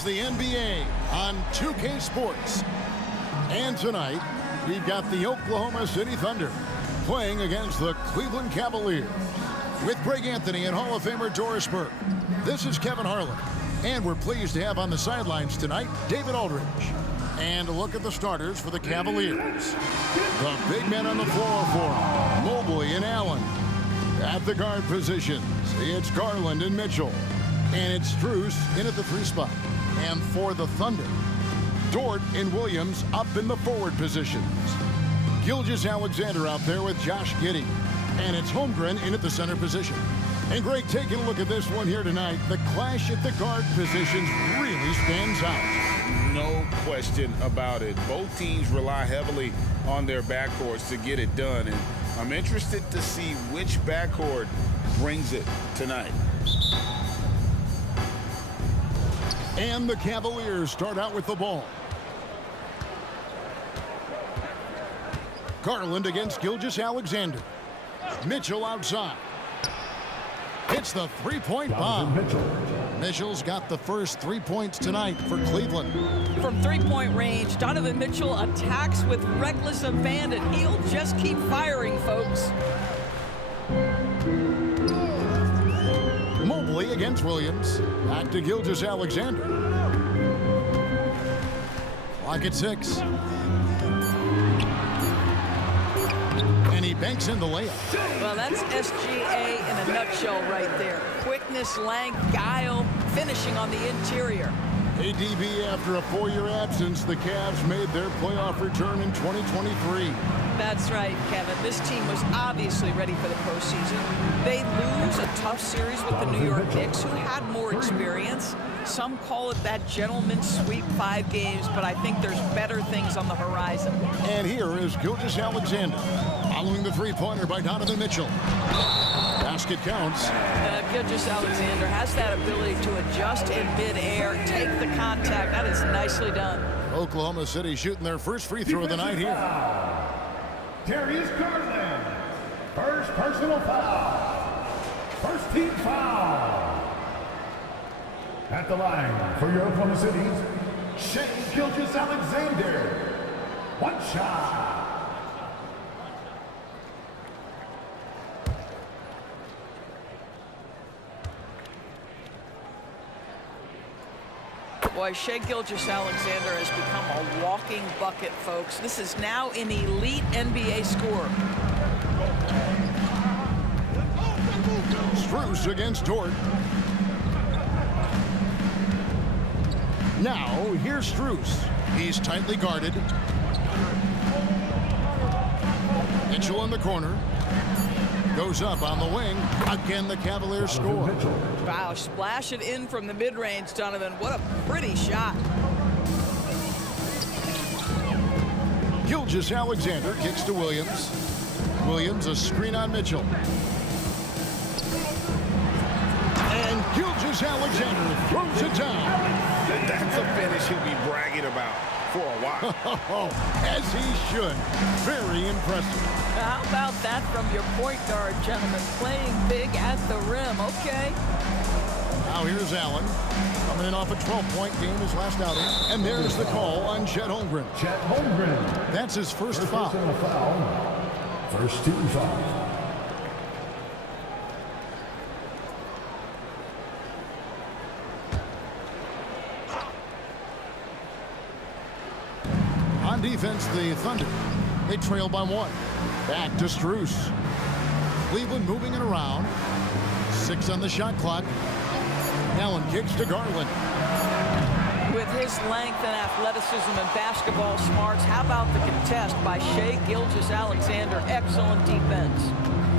It's the NBA on 2K Sports. And tonight, we've got the Oklahoma City Thunder playing against the Cleveland Cavaliers. With Greg Anthony and Hall of Famer Doris Burke, this is Kevin Harlan. And we're pleased to have on the sidelines tonight, David Aldridge. And a look at the starters for the Cavaliers. The big men on the floor for them, Mobley and Allen. At the guard positions, it's Garland and Mitchell. And it's Strus in at the 3 spot. And for the Thunder, Dort and Williams up in the forward positions. Gilgeous-Alexander out there with Josh Giddey. And it's Holmgren in at the center position. And Greg, taking a look at this one here tonight, the clash at the guard positions really stands out. No question about it. Both teams rely heavily on their backcourts to get it done. And I'm interested to see which backcourt brings it tonight. And the Cavaliers start out with the ball. Garland against Gilgeous-Alexander. Mitchell outside. Hits the three-point bomb. Mitchell's got the first 3 points tonight for Cleveland. From three-point range, Donovan Mitchell attacks with reckless abandon. He'll just keep firing, folks. Mobley against Williams. Back to Gilgeous-Alexander. Clock at 6. And he banks in the layup. Well, that's SGA in a nutshell right there. Quickness, length, guile, finishing on the interior. ADB, after a 4-year absence, the Cavs made their playoff return in 2023. That's right, Kevin. This team was obviously ready for the postseason. They lose a tough series with the New York Knicks, who had more experience. Some call it that gentleman's sweep 5 games, but I think there's better things on the horizon. And here is Gilgeous-Alexander, following the three-pointer by Donovan Mitchell. Basket counts. Gilgeous-Alexander has that ability to adjust in midair, take the contact. That is nicely done. Oklahoma City shooting their first free throw of the night here. Darius Garland, first personal foul. First team foul. At the line for your Oklahoma City's Shai Gilgeous-Alexander. One shot. Boy, Shai Gilgeous-Alexander has become a walking bucket, folks. This is now an elite NBA scorer. Strus against Dort. Now, here's Strus. He's tightly guarded. Mitchell in the corner. Goes up on the wing. Again, the Cavaliers score. Wow, splash it in from the mid-range, Donovan. What a pretty shot. Gilgeous-Alexander kicks to Williams. Williams, a screen on Mitchell. And Gilgeous-Alexander throws it down. That's a finish he'll be bragging about for a while. As he should. Very impressive. How about that from your point guard, gentlemen? Playing big at the rim. Okay. Now here's Allen. Coming in off a 12-point game his last outing. And there's the call on Chet Holmgren. Chet Holmgren. That's his first foul. First team foul. On defense, the Thunder. They trail by 1. Back to Strus. Cleveland moving it around. 6 on the shot clock. Allen kicks to Garland. With his length and athleticism and basketball smarts, how about the contest by Shai Gilgeous-Alexander? Excellent defense.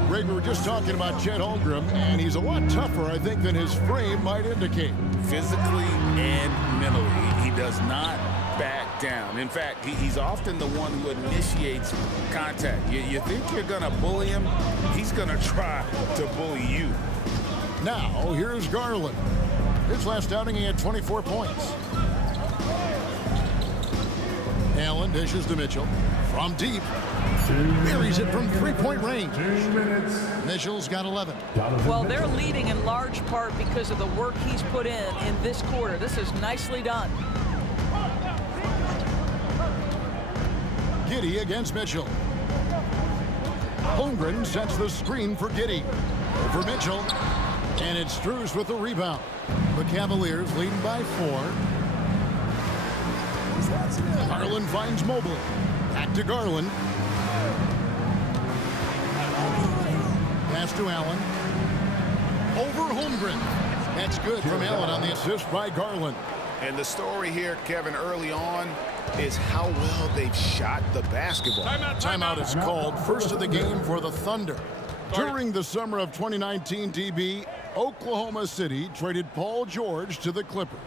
Greg, we were just talking about Chet Holmgren, and he's a lot tougher, I think, than his frame might indicate. Physically and mentally, he does not back down. In fact, he's often the one who initiates contact. You think you're going to bully him, he's going to try to bully you. Now, here's Garland. His last outing, he had 24 points. Allen dishes to Mitchell. From deep. Buries it from three-point range. 2 minutes. Mitchell's got 11. Well, they're leading in large part because of the work he's put in this quarter. This is nicely done. Giddey against Mitchell. Holmgren sets the screen for Giddey. Over Mitchell. And it's Strus with the rebound. The Cavaliers leading by 4. Garland finds Mobley. Back to Garland. Pass to Allen. Over Holmgren. That's good from Allen on the assist by Garland. And the story here, Kevin, early on is how well they've shot the basketball. Timeout is called. First of the game for the Thunder. During the summer of 2019, DB, Oklahoma City traded Paul George to the Clippers.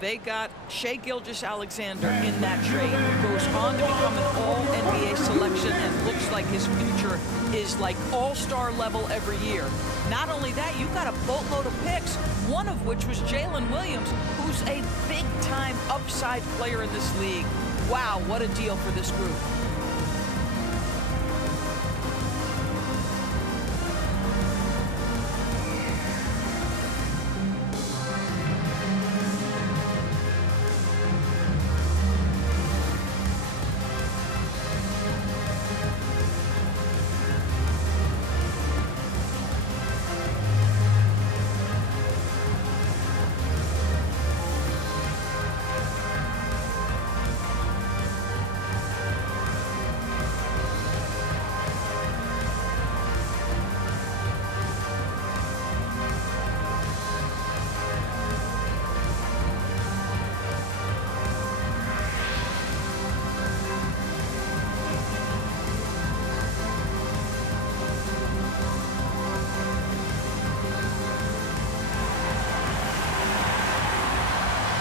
They got Shai Gilgeous-Alexander in that trade, who goes on to become an all-NBA selection and looks like his future is like all-star level every year. Not only that, you've got a boatload of picks, one of which was Jalen Williams, who's a big-time upside player in this league. Wow, what a deal for this group.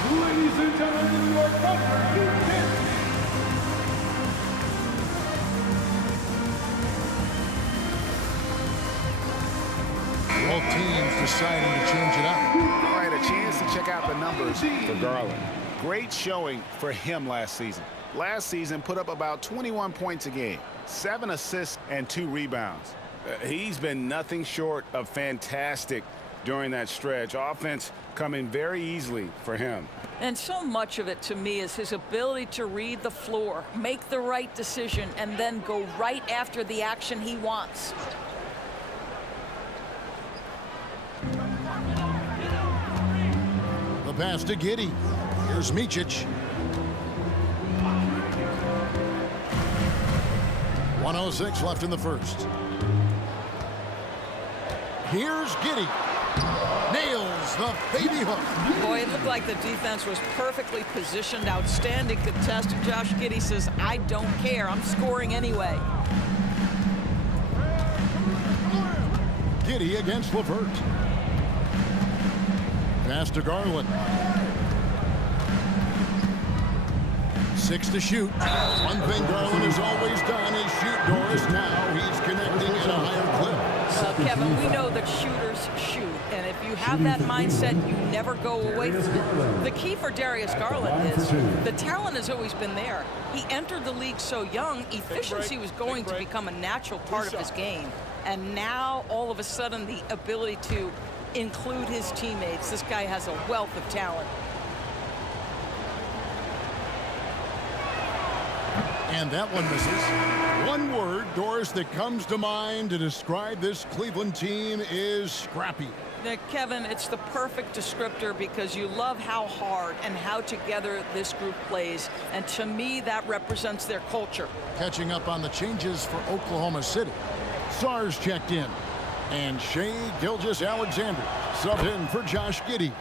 Ladies and gentlemen, the New York Thunder, Houston. Both teams deciding to change it up. All right, a chance to check out the numbers for Garland. Great showing for him last season. Last season put up about 21 points a game, 7 assists and 2 rebounds. He's been nothing short of fantastic during that stretch. Offense coming very easily for him. And so much of it to me is his ability to read the floor, make the right decision, and then go right after the action he wants. The pass to Giddey. Here's Micic. 1:06 left in the first. Here's Giddey. Nails the baby hook. Boy, it looked like the defense was perfectly positioned. Outstanding contest. Josh Giddey says, I don't care. I'm scoring anyway. Giddey against LeVert. Pass to Garland. 6 to shoot. One thing Garland has always done is shoot, Doris. Now he's connecting at a higher clip. Kevin, we know that shooters shoot, and if you have that mindset, you never go away from it. The key for Darius Garland is the talent has always been there. He entered the league so young, efficiency was going to become a natural part of his game. And now, all of a sudden, the ability to include his teammates. This guy has a wealth of talent. And that one misses. One word, Doris, that comes to mind to describe this Cleveland team is scrappy. Kevin, it's the perfect descriptor because you love how hard and how together this group plays. And to me, that represents their culture. Catching up on the changes for Oklahoma City. Sars checked in. And Shai Gilgeous-Alexander subbed in for Josh Giddey.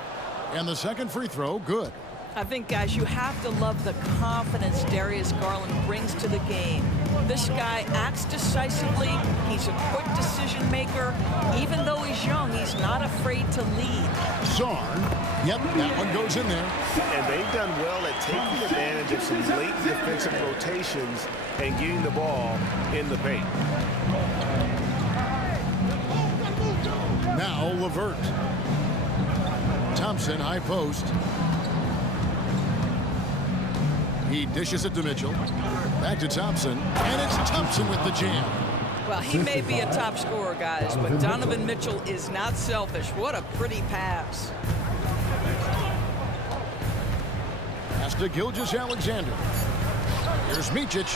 And the second free throw, good. I think, guys, you have to love the confidence Darius Garland brings to the game. This guy acts decisively. He's a quick decision maker. Even though he's young, he's not afraid to lead. Sarn. Yep, that one goes in there. And they've done well at taking advantage of some late defensive rotations and getting the ball in the paint. Now LeVert. Thompson, high post. He dishes it to Mitchell. Back to Thompson. And it's Thompson with the jam. Well, he may be a top scorer, guys, but Donovan Mitchell is not selfish. What a pretty pass. Pass to Gilgeous-Alexander. Here's Micic.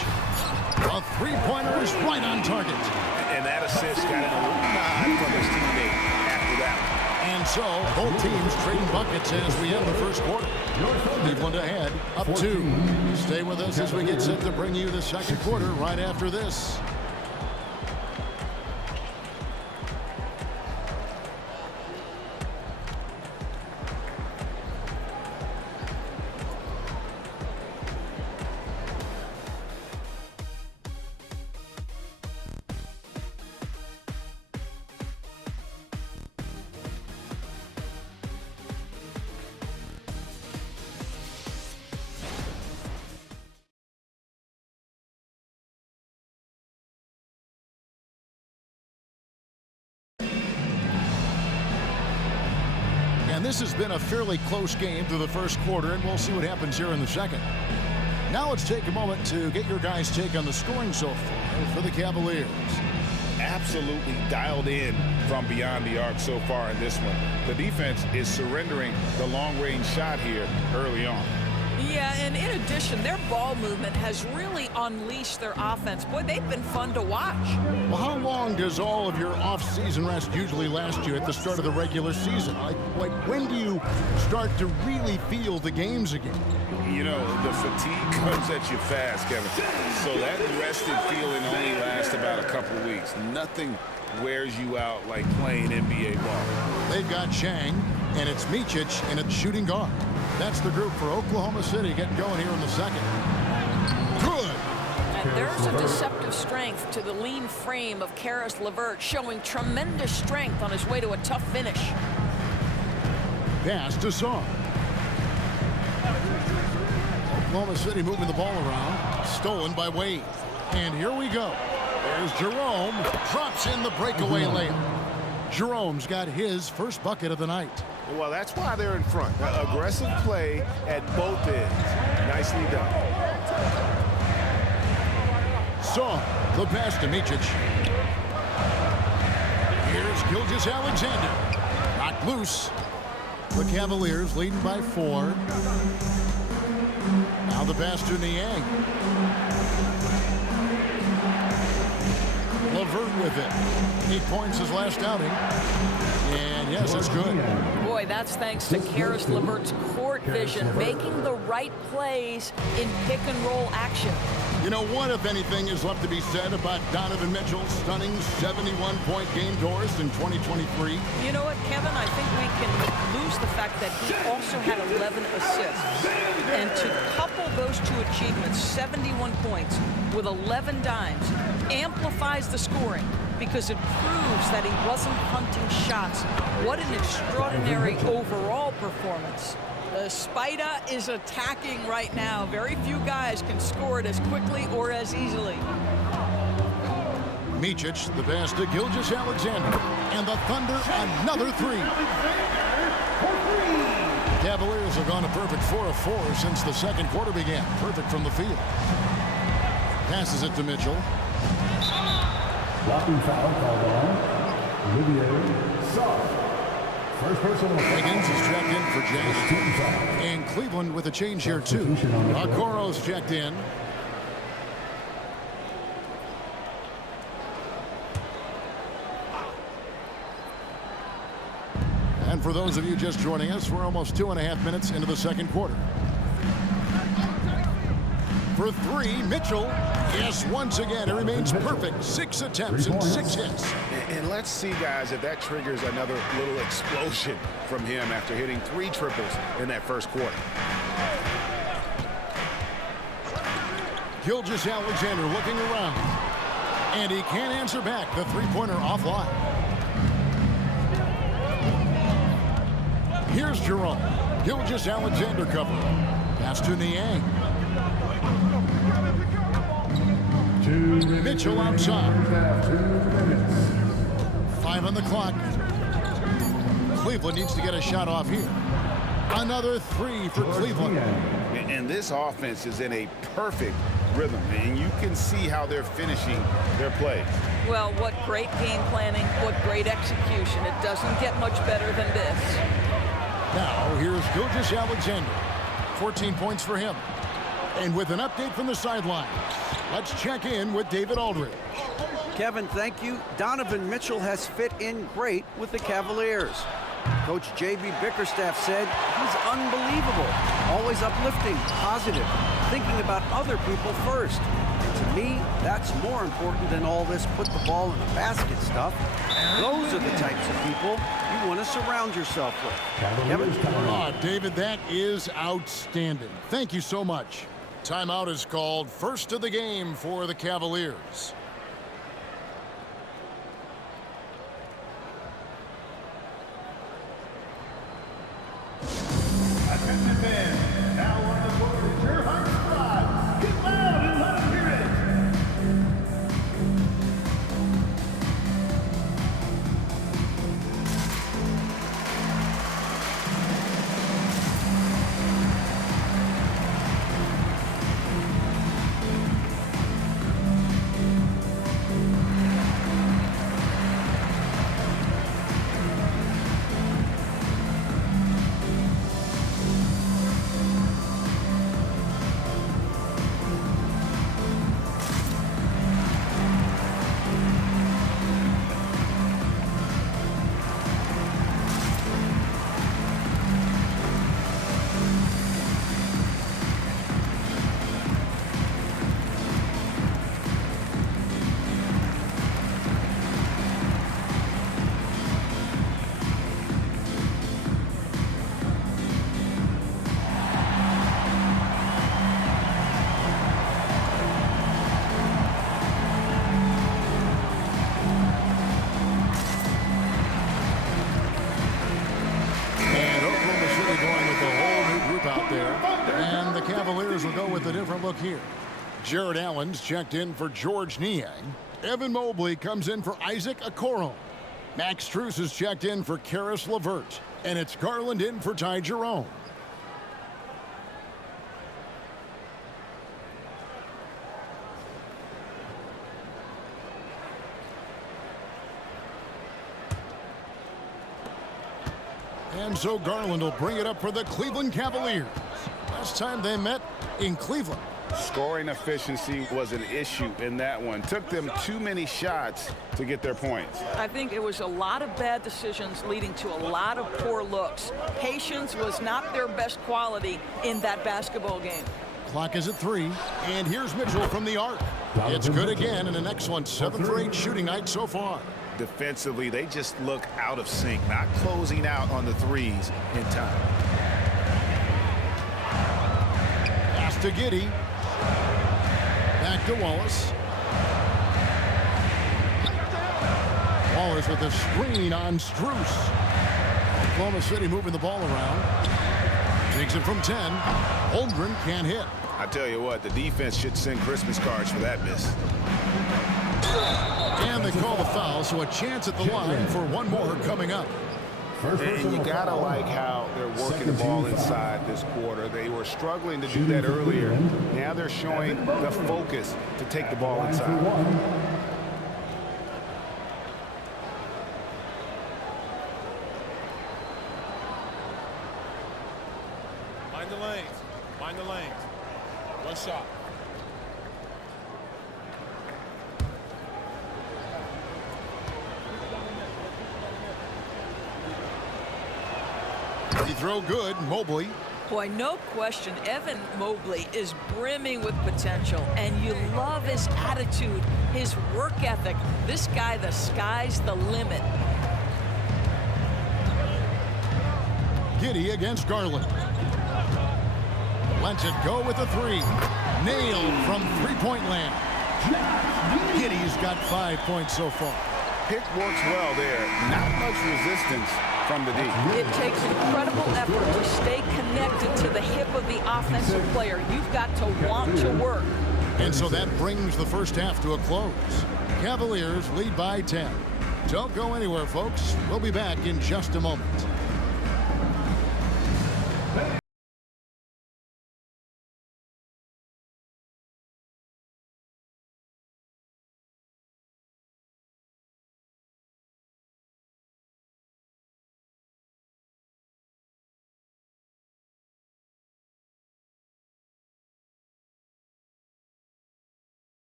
A three-pointer is right on target. And that assist got him a little nod from his teammate after that. And so, both teams trading buckets as we end the first quarter. Cleveland ahead, up 2. Stay with us as we get set to bring you the second quarter right after this. And this has been a fairly close game through the first quarter, and we'll see what happens here in the second. Now let's take a moment to get your guys' take on the scoring so far for the Cavaliers. Absolutely dialed in from beyond the arc so far in this one. The defense is surrendering the long-range shot here early on. Yeah, and in addition, their ball movement has really unleashed their offense. Boy, they've been fun to watch. Well, how long does all of your off-season rest usually last you at the start of the regular season? Like when do you start to really feel the games again? You know, the fatigue comes at you fast, Kevin. So that rested feeling only lasts about a couple of weeks. Nothing wears you out like playing NBA ball. They've got Chang, and it's Micic, and it's shooting guard. That's the group for Oklahoma City getting going here in the second. Good. And there's a deceptive strength to the lean frame of Caris LeVert, showing tremendous strength on his way to a tough finish. Pass to Song. Oklahoma City moving the ball around. Stolen by Wade. And here we go. There's Jerome. Drops in the breakaway layup. Jerome's got his first bucket of the night. Well, that's why they're in front. Aggressive play at both ends. Nicely done. Song, the pass to Micic. Here's Gilgeous-Alexander. Knocked loose. The Cavaliers leading by 4. Now the pass to Niang. LeVert with it. 8 points his last outing. And yes, it's good. Boy, that's thanks to Caris LeVert's court vision, making the right plays in pick-and-roll action. You know, what, if anything, is left to be said about Donovan Mitchell's stunning 71-point game tourist in 2023? You know what, Kevin? I think we can lose the fact that he also had 11 assists. And to couple those two achievements, 71 points with 11 dimes, amplifies the scoring because it proves that he wasn't hunting shots. What an extraordinary overall performance. The Spider is attacking right now. Very few guys can score it as quickly or as easily. Micic, the pass to Gilgeous-Alexander. And the Thunder, another 3. Cavaliers have gone a perfect 4 of 4 since the second quarter began. Perfect from the field. Passes it to Mitchell. Blocking foul called on Olivier Soft. First personal. Higgins is checked in for James. And Cleveland with a change here too. Okoro's checked in. And for those of you just joining us, we're almost 2.5 minutes into the second quarter. For 3, Mitchell. Yes, once again, it remains perfect. 6 attempts and 6 hits. And let's see, guys, if that triggers another little explosion from him after hitting 3 triples in that first quarter. Gilgeous-Alexander looking around. And he can't answer back. The three-pointer offline. Here's Jerome. Gilgeous-Alexander covering. Pass to Niang. Mitchell outside. 5 on the clock. Cleveland needs to get a shot off here. Another 3 for Cleveland. And And this offense is in a perfect rhythm, and you can see how they're finishing their plays. Well, what great game planning, what great execution. It doesn't get much better than this. Now, here's Gilgeous Alexander. 14 points for him. And with an update from the sideline, let's check in with David Aldridge. Kevin, thank you. Donovan Mitchell has fit in great with the Cavaliers. Coach J.B. Bickerstaff said he's unbelievable, always uplifting, positive, thinking about other people first. And to me, that's more important than all this put the ball in the basket stuff. Those are the types of people you want to surround yourself with. Kevin? Oh, David, that is outstanding. Thank you so much. Timeout is called. First of the game for the Cavaliers. Attention fans, now on the court is your home squad. Get loud and let them hear it. Cavaliers will go with a different look here. Jared Allen's checked in for George Niang. Evan Mobley comes in for Isaac Okoro. Max Strus is checked in for Karis LeVert. And it's Garland in for Ty Jerome. And so Garland will bring it up for the Cleveland Cavaliers. Last time they met in Cleveland. Scoring efficiency was an issue in that one. Took them too many shots to get their points. I think it was a lot of bad decisions leading to a lot of poor looks. Patience was not their best quality in that basketball game. Clock is at 3, and here's Mitchell from the arc. It's good again, and an excellent 7 for 8 shooting night so far. Defensively, they just look out of sync, not closing out on the threes in time. Pass to Giddey. Back to Wallace. Wallace with a screen on Strus. Oklahoma City moving the ball around. Takes it from 10. Holmgren can't hit. I tell you what, the defense should send Christmas cards for that miss. And they call the foul, so a chance at the line for one more coming up. And you gotta like how they're working the ball inside this quarter. They were struggling to do that earlier. Now they're showing the focus to take the ball inside. Mind the lanes. Mind the lanes. One shot. He throw good, Mobley. Boy, no question, Evan Mobley is brimming with potential, and you love his attitude, his work ethic. This guy, the sky's the limit. Giddey against Garland. Lets it go with a 3. Nailed from three-point land. Giddey's got 5 points so far. Pick works well there. Not much resistance from the D. It takes incredible effort to stay connected to the hip of the offensive player. You've got to want to work. And so that brings the first half to a close. Cavaliers lead by 10. Don't go anywhere, folks. We'll be back in just a moment.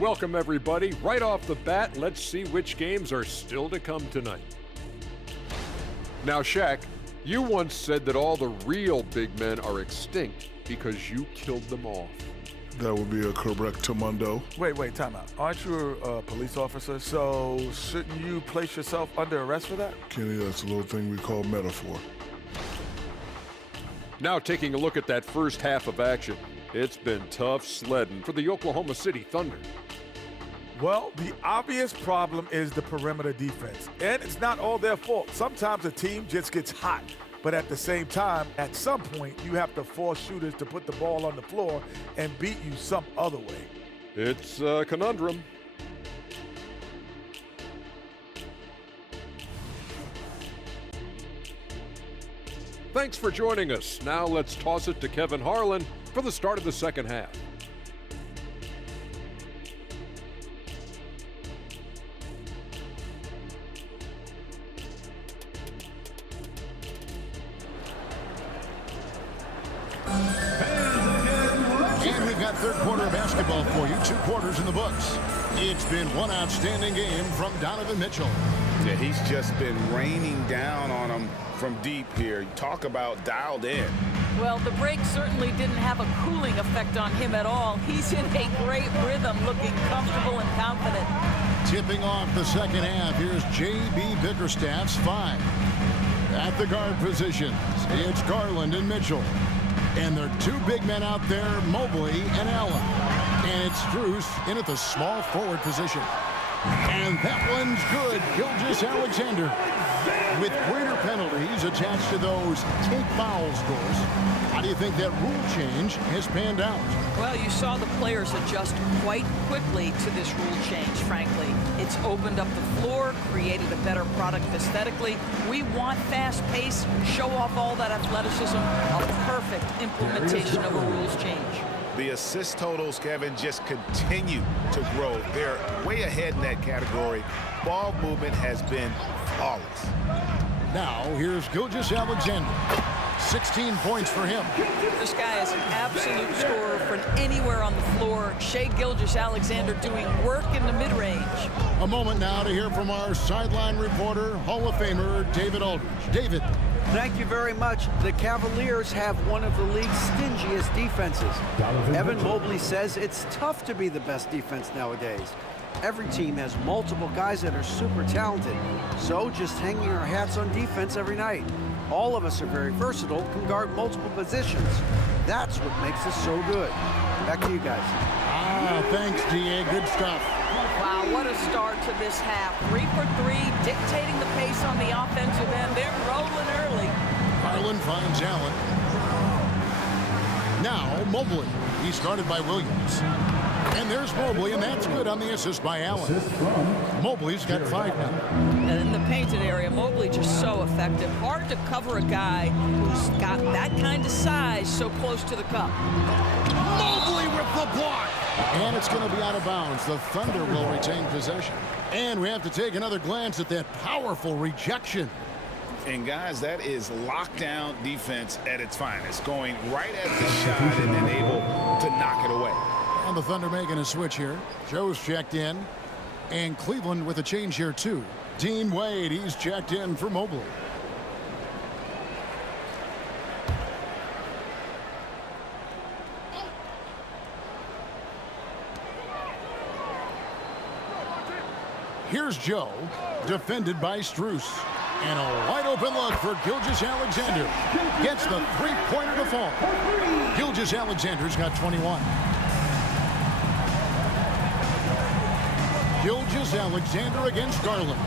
Welcome, everybody. Right off the bat, let's see which games are still to come tonight. Now, Shaq, you once said that all the real big men are extinct because you killed them off. That would be a correctamundo. Wait, time out. Aren't you a police officer? So shouldn't you place yourself under arrest for that? Kenny, that's a little thing we call metaphor. Now taking a look at that first half of action. It's been tough sledding for the Oklahoma City Thunder. Well, the obvious problem is the perimeter defense. And it's not all their fault. Sometimes a team just gets hot. But at the same time, at some point, you have to force shooters to put the ball on the floor and beat you some other way. It's a conundrum. Thanks for joining us. Now let's toss it to Kevin Harlan for the start of the second half. And we've got third quarter basketball for you. 2 quarters in the books. It's been one outstanding game from Donovan Mitchell. Yeah, he's just been raining down on them from deep here. Talk about dialed in. Well, the break certainly didn't have a cooling effect on him at all. He's in a great rhythm, looking comfortable and confident. Tipping off the second half, here's J.B. Bickerstaff's 5. At the guard positions, it's Garland and Mitchell. And there are 2 big men out there, Mobley and Allen. And it's Strus in at the small forward position. And that one's good. Gilgeous-Alexander with greater penalties attached to those take foul scores. How do you think that rule change has panned out? Well, you saw the players adjust quite quickly to this rule change, frankly. It's opened up the floor, created a better product aesthetically. We want fast pace, show off all that athleticism, a perfect implementation of a rules change. The assist totals, Kevin, just continue to grow. They're way ahead in that category. Ball movement has been flawless. Now, here's Gilgeous-Alexander. 16 points for him. This guy is an absolute scorer from anywhere on the floor. Shai Gilgeous-Alexander doing work in the mid-range. A moment now to hear from our sideline reporter, Hall of Famer David Aldridge. David. Thank you very much. The Cavaliers have one of the league's stingiest defenses. Evan Mobley says it's tough to be the best defense nowadays. Every team has multiple guys that are super talented, so just hanging our hats on defense every night. All of us are very versatile, can guard multiple positions. That's what makes us so good. Back to you guys. Thanks, D.A. Good stuff. Wow, what a start to this half. 3 for 3, dictating the pace on the offensive end. They're rolling early. Garland finds Allen. Now, Mobley. He's guarded by Williams. And there's Mobley, and that's good on the assist by Allen. Mobley's got 5 now. And in the painted area, Mobley just so effective. Hard to cover a guy who's got that kind of size so close to the cup. Mobley with the block. And it's going to be out of bounds. The Thunder will retain possession. And we have to take another glance at that powerful rejection. And guys, that is lockdown defense at its finest. Going right at the shot and then able to knock it away. And the Thunder making a switch here. Joe's checked in. And Cleveland with a change here too. Dean Wade, he's checked in for Mobley. Here's Joe, defended by Strus. And a wide open look for Gilgeous-Alexander. Gets the three-pointer to fall. Gilgeous-Alexander's got 21. Gilgeous-Alexander against Garland.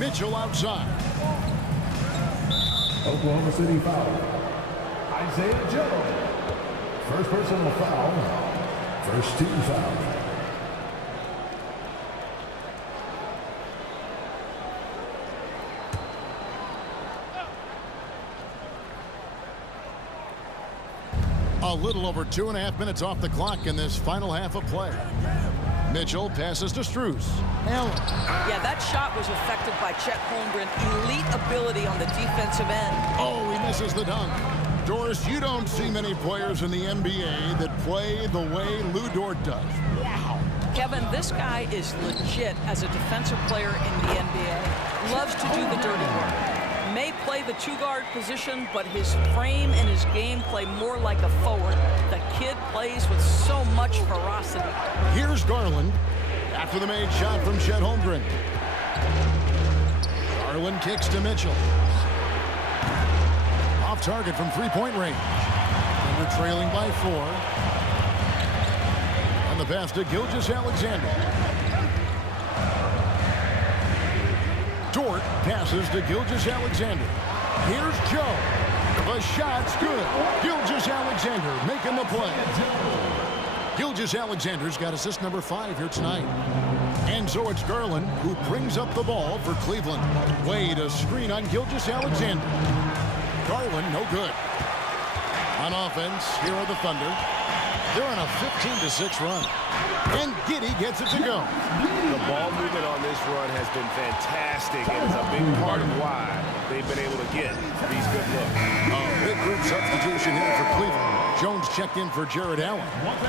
Mitchell outside. Oklahoma City foul. Isaiah Joe. First personal foul. First team foul. A little over 2.5 minutes off the clock in this final half of play. Mitchell passes to Strus. Allen. Yeah, that shot was affected by Chet Holmgren. Elite ability on the defensive end. Oh, he misses the dunk. Doris, you don't see many players in the NBA that play the way Lou Dort does. Wow. Kevin, this guy is legit as a defensive player in the NBA. Loves to do the dirty work. May play the two-guard position, but his frame and his game play more like a forward. The kid plays with so much ferocity. Here's Garland after the made shot from Chet Holmgren. Garland kicks to Mitchell. Off target from three-point range. Thunder trailing by 4. And the pass to Gilgeous-Alexander. Dort passes to Gilgeous-Alexander. Here's Joe. The shot's good. Gilgeous-Alexander making the play. Gilgeous-Alexander's got assist number 5 here tonight. And so it's Garland who brings up the ball for Cleveland. Wade, a screen on Gilgeous-Alexander. Garland, no good. On offense, here are the Thunder. They're on a 15-6 run. And Giddey gets it to go. The ball movement on this run has been fantastic, and it's a big part of why they've been able to get these good looks. A big group substitution here for Cleveland. Jones checked in for Jared Allen.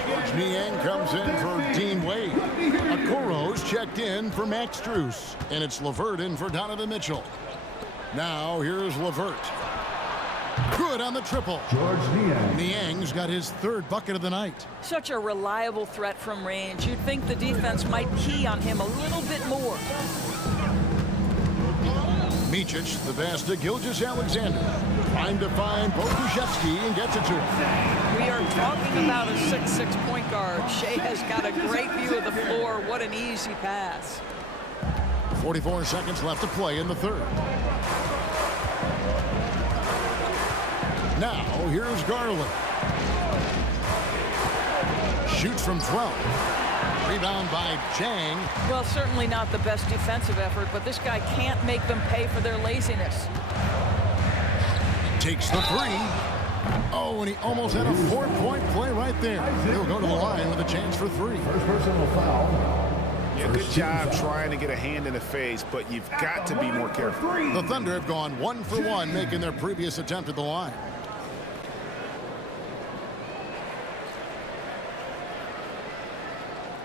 George Niang comes in for Dean Wade. Okoro's checked in for Max Strus. And it's LeVert in for Donovan Mitchell. Now here's LeVert. Good on the triple. George Niang. Niang's got his 3rd bucket of the night. Such a reliable threat from range. You'd think the defense might key on him a little bit more. Micic, the pass to Gilgeous-Alexander. Trying to find Pokusevski and gets it to him. We are talking about a 6'6" point guard. Shea has got a great view of the floor. What an easy pass. 44 seconds left to play in the 3rd. Now, here's Garland. Shoots from 12. Rebound by Chang. Well, certainly not the best defensive effort, but this guy can't make them pay for their laziness. Takes the 3. Oh, and he almost had a 4-point play right there. He'll go to the line with a chance for 3. First personal foul. Yeah, good job trying to get a hand in the face, but you've got to be more careful. The Thunder have gone 1 for 1, making their previous attempt at the line.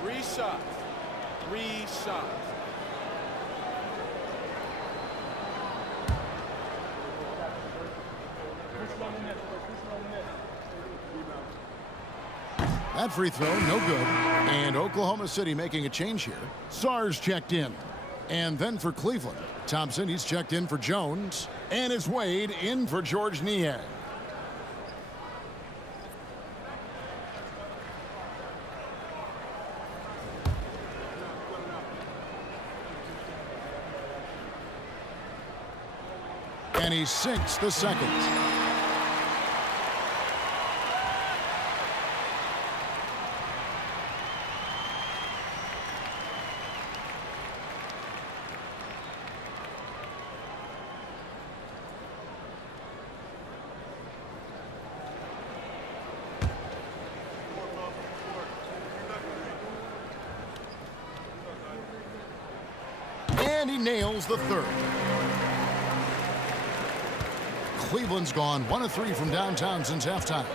Three shots. That free throw, no good. And Oklahoma City making a change here. Sars checked in. And then for Cleveland, Thompson, he's checked in for Jones. And it's Wade in for George Niang. And he sinks the second. And he nails the 3rd. Cleveland's gone 1 of 3 from downtown since halftime.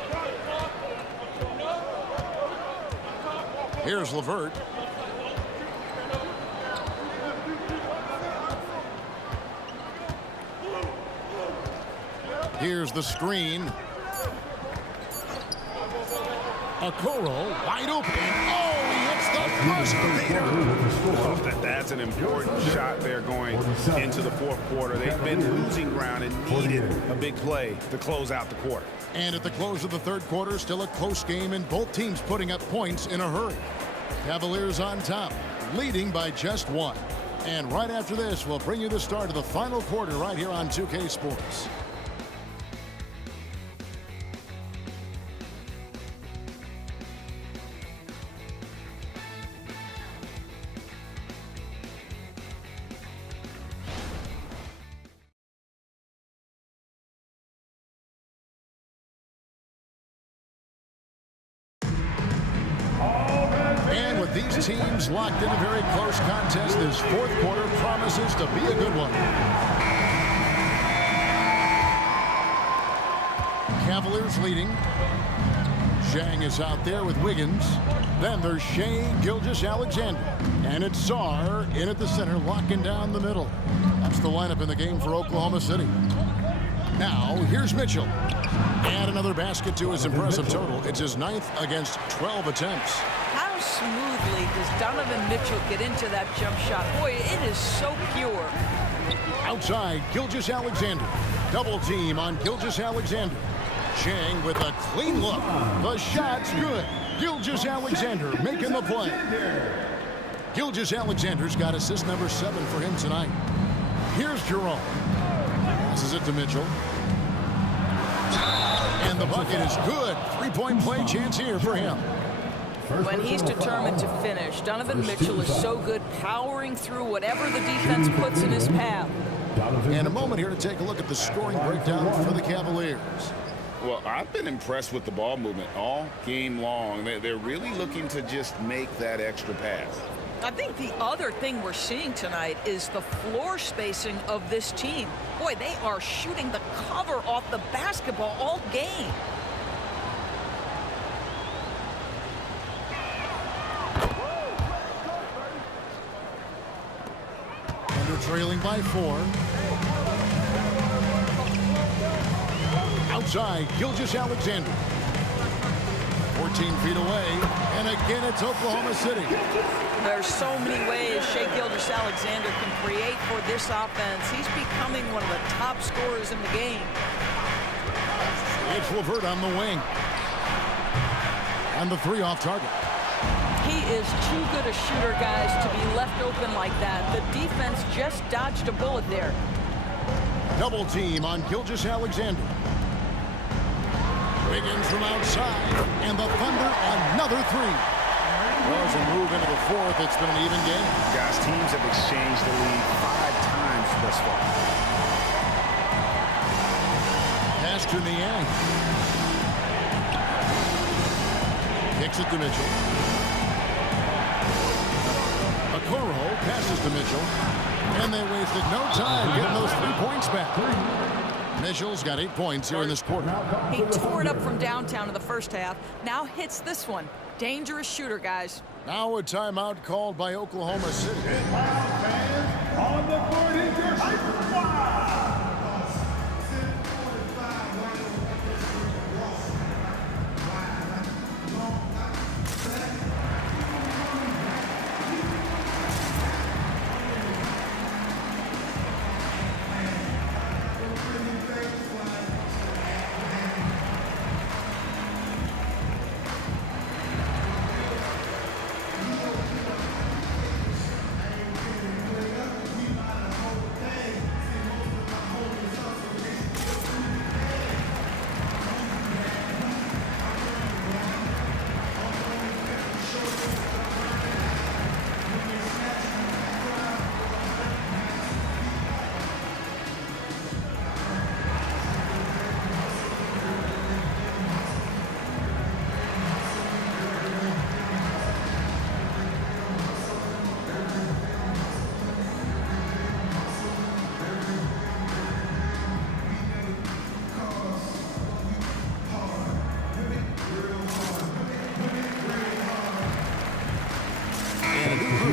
Here's LeVert. Here's the screen. Okoro wide open. Oh, he hits the buzzer. That's an important shot there going into the 4th quarter. They've been losing ground and needed a big play to close out the quarter. And at the close of the 3rd quarter, still a close game and both teams putting up points in a hurry. Cavaliers on top, leading by just 1. And right after this, we'll bring you the start of the final quarter right here on 2K Sports. These teams locked in a very close contest. This 4th quarter promises to be a good one. Cavaliers leading. Zhang is out there with Wiggins. Then there's Shai Gilgeous-Alexander. And it's Czar in at the center, locking down the middle. That's the lineup in the game for Oklahoma City. Now, here's Mitchell. And another basket to his impressive total. It's his 9th against 12 attempts. How smoothly does Donovan Mitchell get into that jump shot? Boy, it is so pure. Outside, Gilgeous-Alexander. Double team on Gilgeous-Alexander. Chang with a clean look. The shot's good. Gilgeous-Alexander making the play. Gilgeous-Alexander's got assist number 7 for him tonight. Here's Jerome. Passes it to Mitchell. And the bucket is good. 3-point play chance here for him. When he's determined to finish, Donovan Mitchell is so good powering through whatever the defense puts in his path. And a moment here to take a look at the scoring breakdown for the Cavaliers. Well, I've been impressed with the ball movement all game long. They're really looking to just make that extra pass. I think the other thing we're seeing tonight is the floor spacing of this team. Boy, they are shooting the cover off the basketball all game. Thunder trailing by 4. Outside, Gilgeous-Alexander. 14 feet away, and again it's Oklahoma City. There's so many ways Shai Gilgeous-Alexander can create for this offense. He's becoming one of the top scorers in the game. It's LeVert on the wing. And the 3 off target. He is too good a shooter, guys, to be left open like that. The defense just dodged a bullet there. Double team on Gilgeous-Alexander. Wiggins from outside, and the Thunder another 3. Well, as we move into the 4th, it's been an even game. Guys, teams have exchanged the lead 5 times thus far. Pass to Niang. Kicks it to Mitchell. Okoro passes to Mitchell. And they wasted no time getting those 3 points back. Mitchell's got 8 points here in this quarter. He tore it up from downtown in the first half. Now hits this one. Dangerous shooter, guys. Now a timeout called by Oklahoma City. On the board is your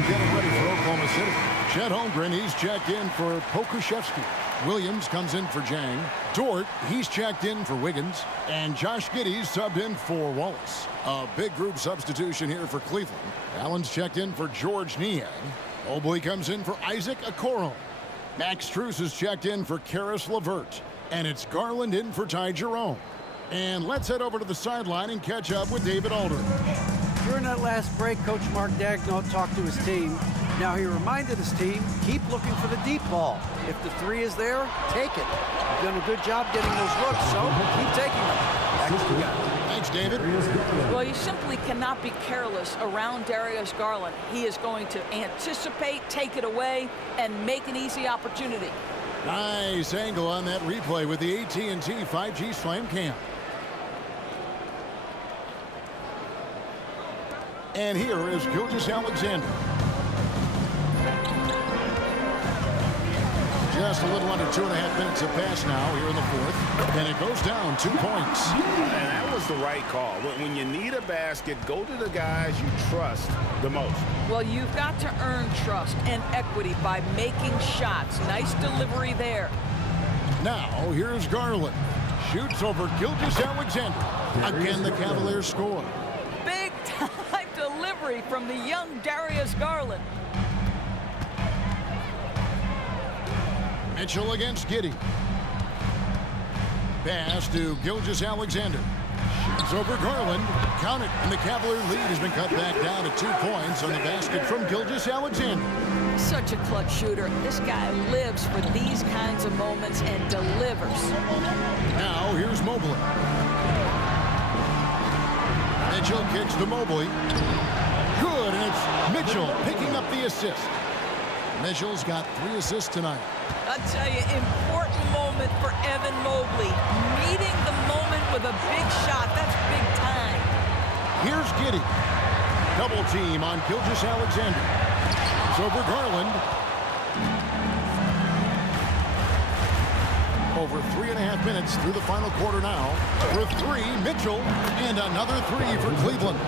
Getting ready for Oklahoma City. Chet Holmgren, he's checked in for Pokuševski. Williams comes in for Zhang. Dort, he's checked in for Wiggins. And Josh Giddey's subbed in for Wallace. A big group substitution here for Cleveland. Allen's checked in for George Niang. Mobley comes in for Isaac Okoro. Max Strus is checked in for Karis LeVert. And it's Garland in for Ty Jerome. And let's head over to the sideline and catch up with David Aldridge. During that last break, Coach Mark Daigneault talked to his team. Now he reminded his team, keep looking for the deep ball. If the 3 is there, take it. You've done a good job getting those looks, so keep taking them. Back to you guys. Thanks, David. Well, you simply cannot be careless around Darius Garland. He is going to anticipate, take it away, and make an easy opportunity. Nice angle on that replay with the AT&T 5G Slam Cam. And here is Gilgeous-Alexander. Just a little under 2.5 minutes have passed now here in the fourth. And it goes down 2 points. And that was the right call. When you need a basket, go to the guys you trust the most. Well, you've got to earn trust and equity by making shots. Nice delivery there. Now, here's Garland. Shoots over Gilgeous-Alexander. Again, the Cavaliers score. Big-time delivery from the young Darius Garland. Mitchell against Giddey. Pass to Gilgeous-Alexander. Shoots over Garland. Count it. And the Cavalier lead has been cut back down to 2 points on the basket from Gilgeous-Alexander. Such a clutch shooter. This guy lives for these kinds of moments and delivers. Now here's Mobley. Mitchell kicks to Mobley. Good, and it's Mitchell picking up the assist. Mitchell's got 3 assists tonight. I'll tell you, important moment for Evan Mobley. Meeting the moment with a big shot. That's big time. Here's Giddey. Double team on Gilgeous-Alexander. It's over Garland. Over 3.5 minutes through the final quarter now. For 3, Mitchell, and another 3 for Cleveland.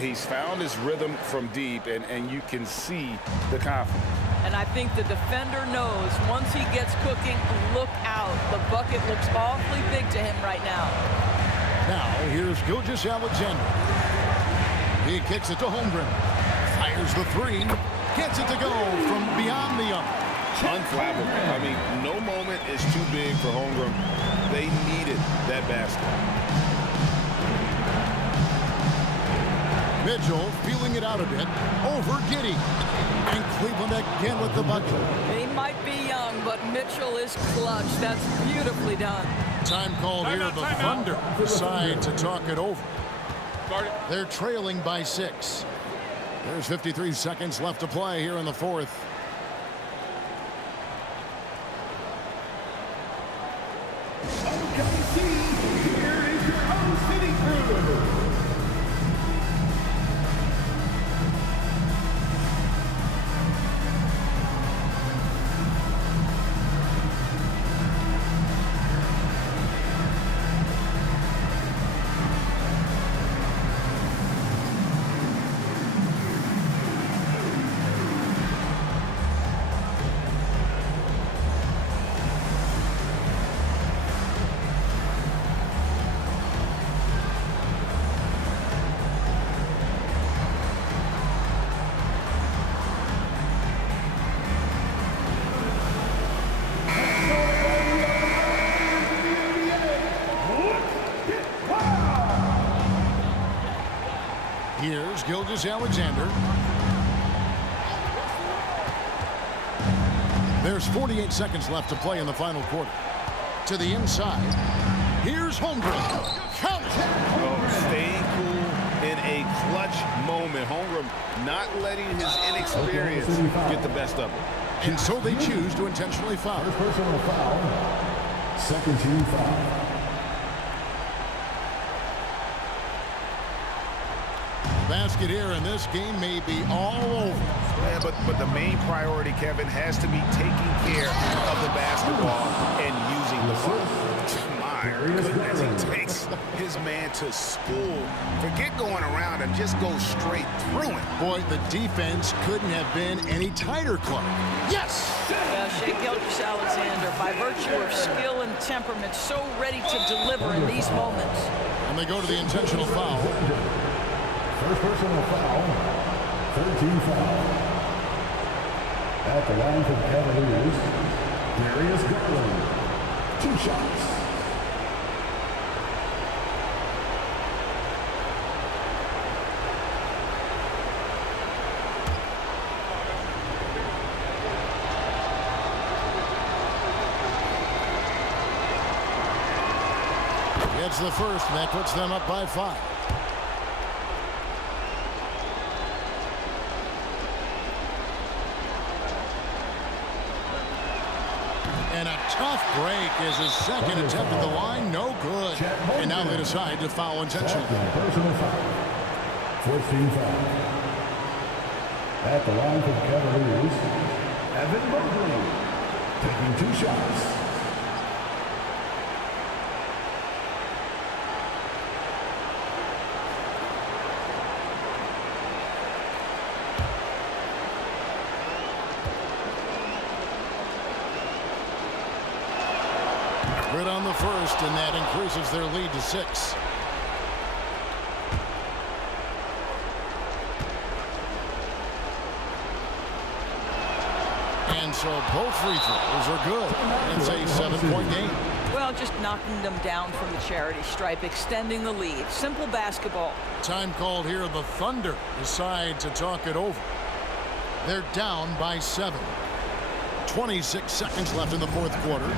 He's found his rhythm from deep, and you can see the confidence. And I think the defender knows once he gets cooking, look out. The bucket looks awfully big to him right now. Now, here's Gilgeous-Alexander. He kicks it to Holmgren. Fires the 3. Gets it to go from beyond the arc. Unflappable. I mean, no moment is too big for Holmgren. They needed that basket. Mitchell feeling it out a bit. Over Giddey. And Cleveland again with the bucket. He might be young, but Mitchell is clutch. That's beautifully done. Time called here. The Thunder decide to talk it over. They're trailing by 6. There's 53 seconds left to play here in the fourth. OKC, here is your own city crew. Here's Gilgeous-Alexander. There's 48 seconds left to play in the final quarter. To the inside. Here's Holmgren. Count it! Oh, staying cool in a clutch moment. Holmgren not letting his inexperience get the best of him. And so they choose to intentionally foul. First personal foul. Second team foul. Basket here, and this game may be all over. Yeah, but the main priority, Kevin, has to be taking care of the basketball and using the ball. My goodness, he takes his man to school. Forget going around and just go straight through it. Boy, the defense couldn't have been any tighter, Clark. Yes! Shea Gilgeous-Alexander, by virtue of skill and temperament, so ready to deliver in these moments. And they go to the intentional foul. First personal foul. 13 foul. At the line for the Cavaliers, Darius Garland. 2 shots. It's the first, and that puts them up by 5. And a tough break is his second attempt at the line. No good. And now they decide to foul intentionally. Personal foul. 14 foul. At the line for the Cavaliers, Evan Mobley. taking 2 shots. Good on the first, and that increases their lead to 6. And so both free throws are good. It's a 7-point game. Well, just knocking them down from the charity stripe, extending the lead. Simple basketball. Time called here. The Thunder decide to talk it over. They're down by 7. 26 seconds left in the fourth quarter.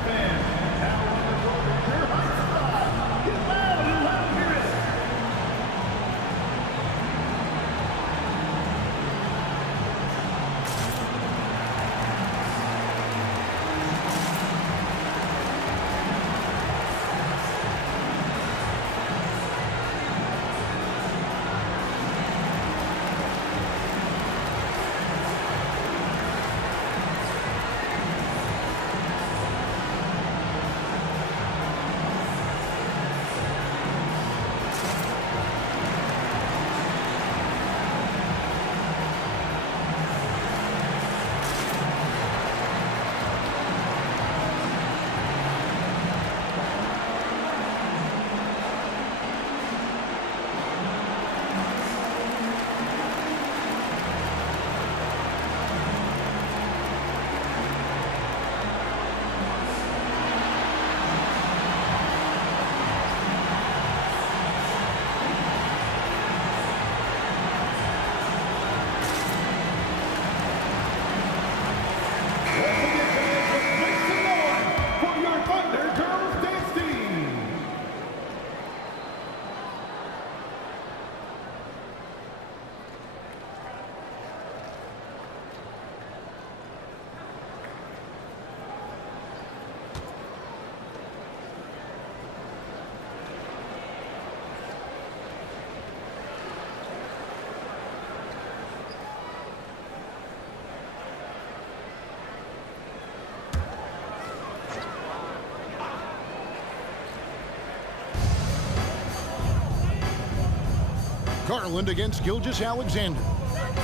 Garland against Gilgeous-Alexander.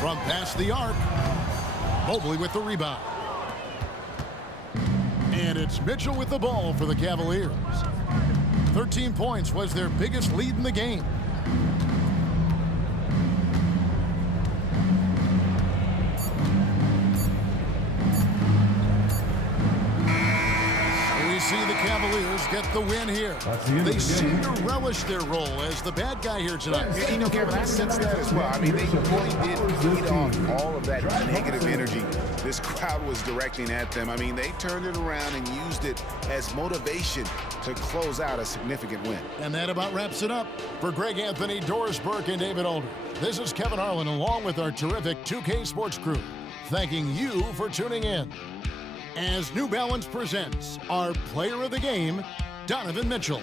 From past the arc. Mobley with the rebound. And it's Mitchell with the ball for the Cavaliers. 13 points was their biggest lead in the game. See the Cavaliers get the win here. They seem to relish their role as the bad guy here tonight. You know, Kevin, I sense that as well. I mean, they really did feed off all of that negative energy this crowd was directing at them. I mean, they turned it around and used it as motivation to close out a significant win. And that about wraps it up. For Greg Anthony, Doris Burke, and David Alder, this is Kevin Harlan along with our terrific 2K Sports crew, thanking you for tuning in. As New Balance presents our player of the game, Donovan Mitchell.